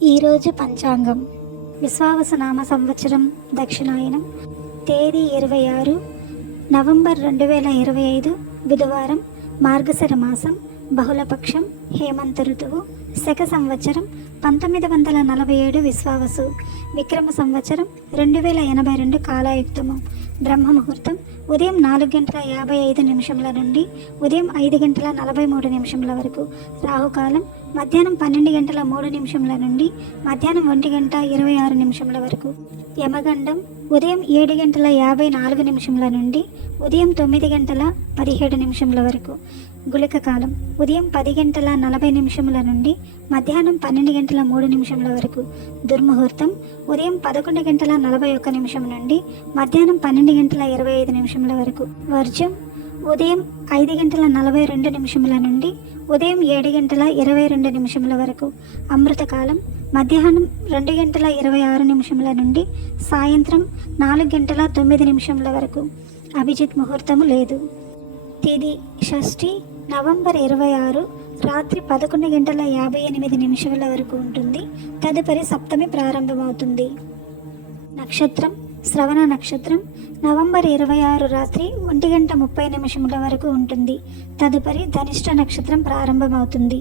ఈరోజు పంచాంగం విశ్వావసునామ సంవత్సరం దక్షిణాయనం తేదీ 26 నవంబర్ 2025 బుధవారం మార్గశిర మాసం బహుళపక్షం హేమంత ఋతువు శక సంవత్సరం 1947 విశ్వావసు విక్రమ సంవత్సరం 2082 కాలాయుక్తము బ్రహ్మ ముహూర్తం ఉదయం 4:55 నుండి ఉదయం 5:43 వరకు. రాహుకాలం మధ్యాహ్నం 12:03 నుండి మధ్యాహ్నం 1:26 వరకు. యమగండం ఉదయం 7:54 నుండి ఉదయం 9:17 వరకు. గుళిక కాలం ఉదయం 10:40 నుండి మధ్యాహ్నం 12:03 వరకు. దుర్ముహూర్తం ఉదయం 11:41 నుండి మధ్యాహ్నం 12:25 వరకు. వర్జం ఉదయం 5:42 నుండి ఉదయం 7:22 వరకు. అమృతకాలం మధ్యాహ్నం 2:26 నుండి సాయంత్రం 4:09 వరకు. అభిజిత్ ముహూర్తము లేదు. తిథి షష్ఠి నవంబర్ 26 రాత్రి 11:58 వరకు ఉంటుంది. తదుపరి సప్తమి ప్రారంభమవుతుంది. నక్షత్రం శ్రవణ నక్షత్రం నవంబర్ 26 రాత్రి 1:30 వరకు ఉంటుంది. తదుపరి ధనిష్ట నక్షత్రం ప్రారంభమవుతుంది.